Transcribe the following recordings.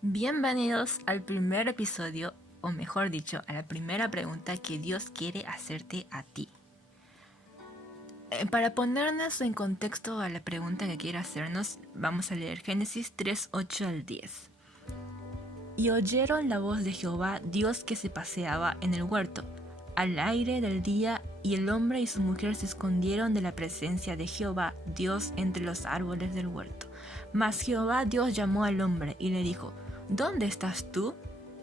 Bienvenidos al primer episodio, o mejor dicho, a la primera pregunta que Dios quiere hacerte a ti. Para ponernos en contexto a la pregunta que quiere hacernos, vamos a leer Génesis 3, 8 al 10. Y oyeron la voz de Jehová, Dios que se paseaba en el huerto, al aire del día, y el hombre y su mujer se escondieron de la presencia de Jehová, Dios, entre los árboles del huerto. Mas Jehová Dios llamó al hombre y le dijo: ¿Dónde estás tú?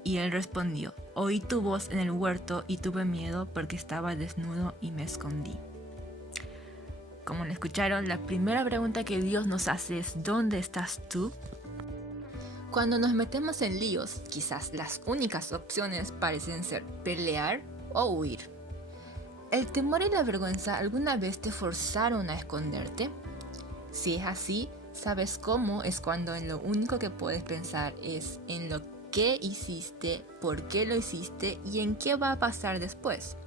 Y él respondió: Oí tu voz en el huerto y tuve miedo porque estaba desnudo y me escondí. Como lo escucharon, la primera pregunta que Dios nos hace es: ¿dónde estás tú? Cuando nos metemos en líos, quizás las únicas opciones parecen ser pelear o huir. ¿El temor y la vergüenza alguna vez te forzaron a esconderte? Si es así, ¿sabes cómo es cuando en lo único que puedes pensar es en lo que hiciste, por qué lo hiciste y en qué va a pasar después?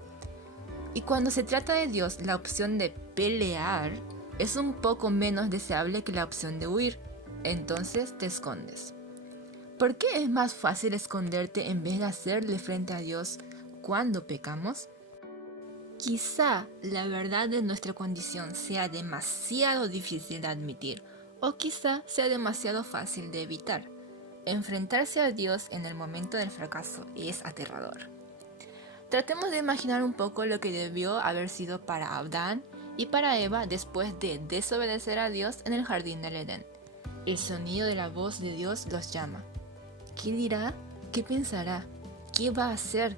Y cuando se trata de Dios, la opción de pelear es un poco menos deseable que la opción de huir. Entonces te escondes. ¿Por qué es más fácil esconderte en vez de hacerle frente a Dios cuando pecamos? Quizá la verdad de nuestra condición sea demasiado difícil de admitir, o quizá sea demasiado fácil de evitar. Enfrentarse a Dios en el momento del fracaso es aterrador. Tratemos de imaginar un poco lo que debió haber sido para Adán y para Eva después de desobedecer a Dios en el jardín del Edén. El sonido de la voz de Dios los llama. ¿Qué dirá? ¿Qué pensará? ¿Qué va a hacer?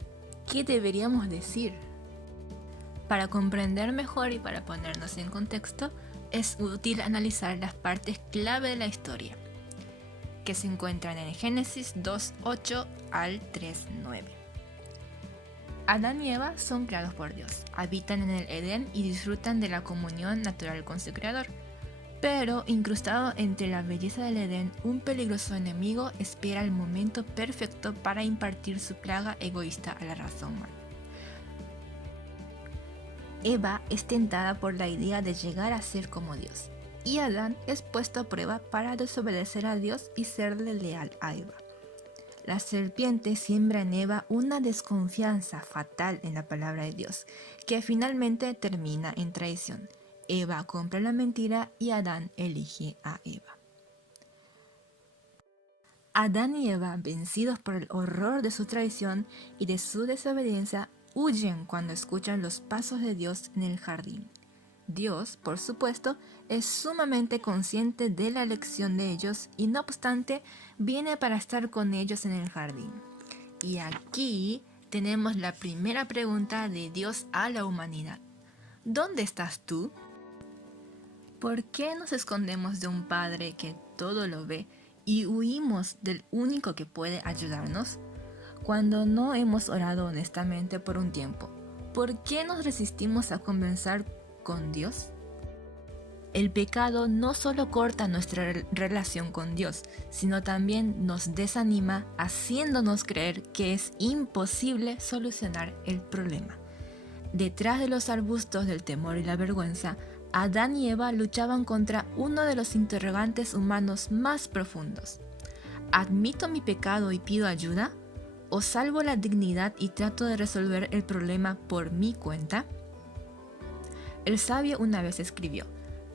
¿Qué deberíamos decir? Para comprender mejor y para ponernos en contexto, es útil analizar las partes clave de la historia, que se encuentran en Génesis 2:8 al 3:9. Adán y Eva son creados por Dios, habitan en el Edén y disfrutan de la comunión natural con su Creador. Pero, incrustado entre la belleza del Edén, un peligroso enemigo espera el momento perfecto para impartir su plaga egoísta a la raza humana. Eva es tentada por la idea de llegar a ser como Dios, y Adán es puesto a prueba para desobedecer a Dios y serle leal a Eva. La serpiente siembra en Eva una desconfianza fatal en la palabra de Dios, que finalmente termina en traición. Eva compra la mentira y Adán elige a Eva. Adán y Eva, vencidos por el horror de su traición y de su desobediencia, huyen cuando escuchan los pasos de Dios en el jardín. Dios, por supuesto, es sumamente consciente de la elección de ellos y no obstante, viene para estar con ellos en el jardín. Y aquí tenemos la primera pregunta de Dios a la humanidad. ¿Dónde estás tú? ¿Por qué nos escondemos de un Padre que todo lo ve y huimos del único que puede ayudarnos? Cuando no hemos orado honestamente por un tiempo, ¿por qué nos resistimos a conversar con Dios? El pecado no solo corta nuestra relación con Dios, sino también nos desanima, haciéndonos creer que es imposible solucionar el problema. Detrás de los arbustos del temor y la vergüenza, Adán y Eva luchaban contra uno de los interrogantes humanos más profundos. ¿Admito mi pecado y pido ayuda? ¿O salvo la dignidad y trato de resolver el problema por mi cuenta? El sabio una vez escribió: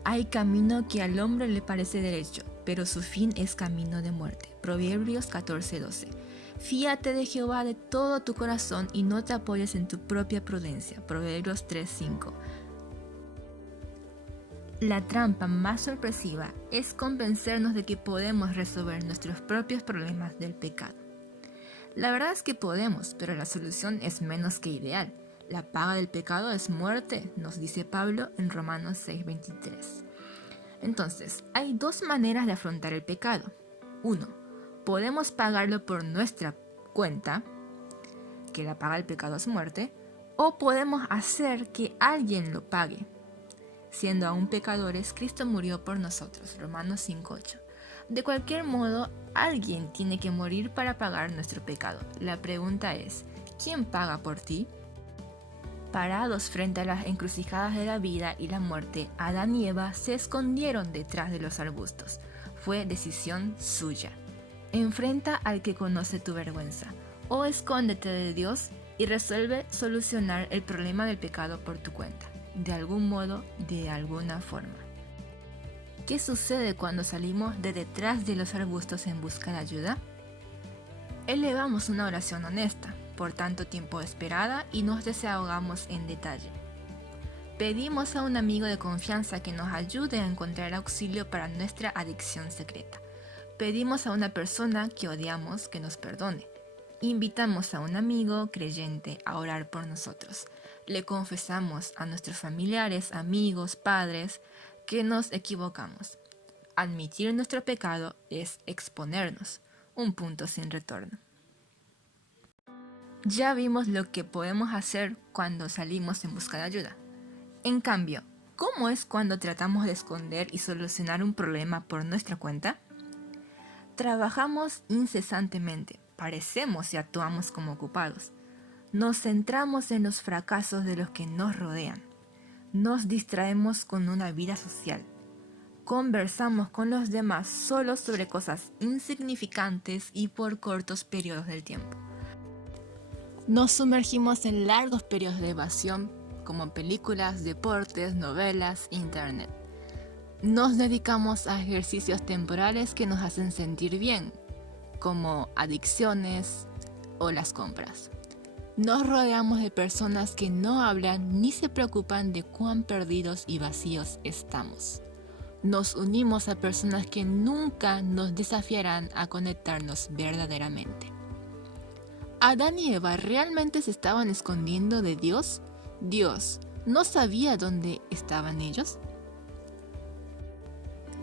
hay camino que al hombre le parece derecho, pero su fin es camino de muerte. Proverbios 14:12. Fíate de Jehová de todo tu corazón y no te apoyes en tu propia prudencia. Proverbios 3:5. La trampa más sorpresiva es convencernos de que podemos resolver nuestros propios problemas del pecado. La verdad es que podemos, pero la solución es menos que ideal. La paga del pecado es muerte, nos dice Pablo en Romanos 6:23. Entonces, hay dos maneras de afrontar el pecado. 1. Podemos pagarlo por nuestra cuenta, que la paga del pecado es muerte, o podemos hacer que alguien lo pague. Siendo aún pecadores, Cristo murió por nosotros, Romanos 5:8. De cualquier modo, alguien tiene que morir para pagar nuestro pecado. La pregunta es, ¿quién paga por ti? Parados frente a las encrucijadas de la vida y la muerte, Adán y Eva se escondieron detrás de los arbustos. Fue decisión suya. Enfrenta al que conoce tu vergüenza, o escóndete de Dios y resuelve solucionar el problema del pecado por tu cuenta, de algún modo, de alguna forma. ¿Qué sucede cuando salimos de detrás de los arbustos en busca de ayuda? Elevamos una oración honesta, por tanto tiempo esperada, y nos desahogamos en detalle. Pedimos a un amigo de confianza que nos ayude a encontrar auxilio para nuestra adicción secreta. Pedimos a una persona que odiamos que nos perdone. Invitamos a un amigo creyente a orar por nosotros. Le confesamos a nuestros familiares, amigos, padres, que nos equivocamos. Admitir nuestro pecado es exponernos, un punto sin retorno. Ya vimos lo que podemos hacer cuando salimos en busca de ayuda. En cambio, ¿cómo es cuando tratamos de esconder y solucionar un problema por nuestra cuenta? Trabajamos incesantemente, parecemos y actuamos como ocupados. Nos centramos en los fracasos de los que nos rodean. Nos distraemos con una vida social. Conversamos con los demás solo sobre cosas insignificantes y por cortos periodos del tiempo. Nos sumergimos en largos periodos de evasión, como películas, deportes, novelas, internet. Nos dedicamos a ejercicios temporales que nos hacen sentir bien, como adicciones o las compras. Nos rodeamos de personas que no hablan ni se preocupan de cuán perdidos y vacíos estamos. Nos unimos a personas que nunca nos desafiarán a conectarnos verdaderamente. ¿Adán y Eva realmente se estaban escondiendo de Dios? ¿Dios no sabía dónde estaban ellos?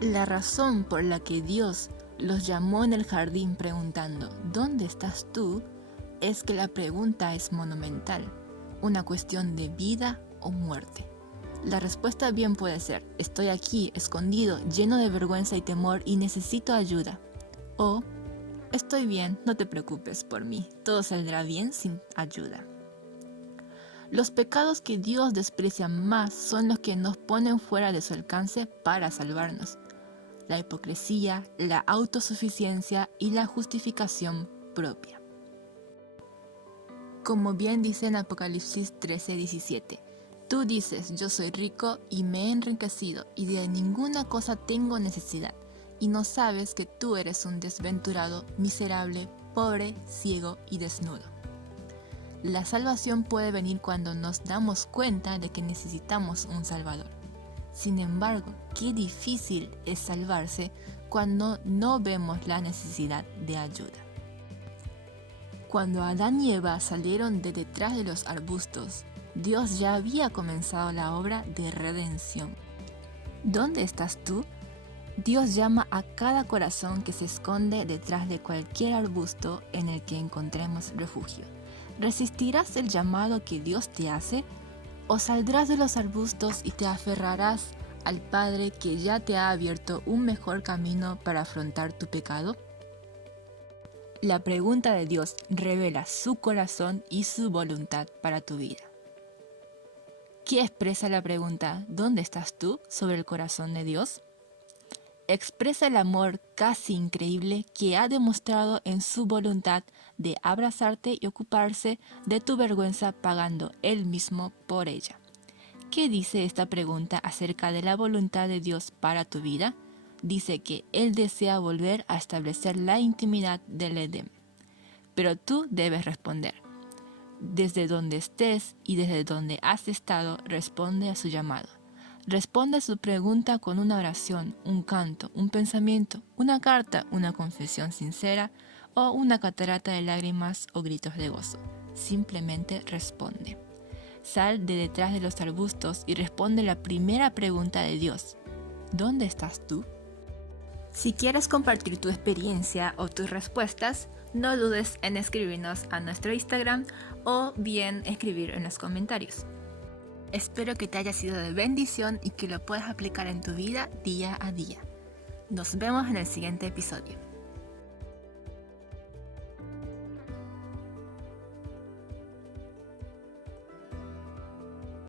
La razón por la que Dios los llamó en el jardín preguntando ¿dónde estás tú? Es que la pregunta es monumental, una cuestión de vida o muerte. La respuesta bien puede ser, estoy aquí, escondido, lleno de vergüenza y temor y necesito ayuda. O, estoy bien, no te preocupes por mí, todo saldrá bien sin ayuda. Los pecados que Dios desprecia más son los que nos ponen fuera de su alcance para salvarnos. La hipocresía, la autosuficiencia y la justificación propia. Como bien dice en Apocalipsis 13:17, tú dices, yo soy rico y me he enriquecido y de ninguna cosa tengo necesidad, y no sabes que tú eres un desventurado, miserable, pobre, ciego y desnudo. La salvación puede venir cuando nos damos cuenta de que necesitamos un Salvador. Sin embargo, qué difícil es salvarse cuando no vemos la necesidad de ayuda. Cuando Adán y Eva salieron de detrás de los arbustos, Dios ya había comenzado la obra de redención. ¿Dónde estás tú? Dios llama a cada corazón que se esconde detrás de cualquier arbusto en el que encontremos refugio. ¿Resistirás el llamado que Dios te hace? ¿O saldrás de los arbustos y te aferrarás al Padre que ya te ha abierto un mejor camino para afrontar tu pecado? La pregunta de Dios revela su corazón y su voluntad para tu vida. ¿Qué expresa la pregunta ¿dónde estás tú? Sobre el corazón de Dios? Expresa el amor casi increíble que ha demostrado en su voluntad de abrazarte y ocuparse de tu vergüenza pagando Él mismo por ella. ¿Qué dice esta pregunta acerca de la voluntad de Dios para tu vida? Dice que Él desea volver a establecer la intimidad del Edén. Pero tú debes responder. Desde donde estés y desde donde has estado, responde a su llamado. Responde a su pregunta con una oración, un canto, un pensamiento, una carta, una confesión sincera o una catarata de lágrimas o gritos de gozo. Simplemente responde. Sal de detrás de los arbustos y responde la primera pregunta de Dios. ¿Dónde estás tú? Si quieres compartir tu experiencia o tus respuestas, no dudes en escribirnos a nuestro Instagram o bien escribir en los comentarios. Espero que te haya sido de bendición y que lo puedas aplicar en tu vida día a día. Nos vemos en el siguiente episodio.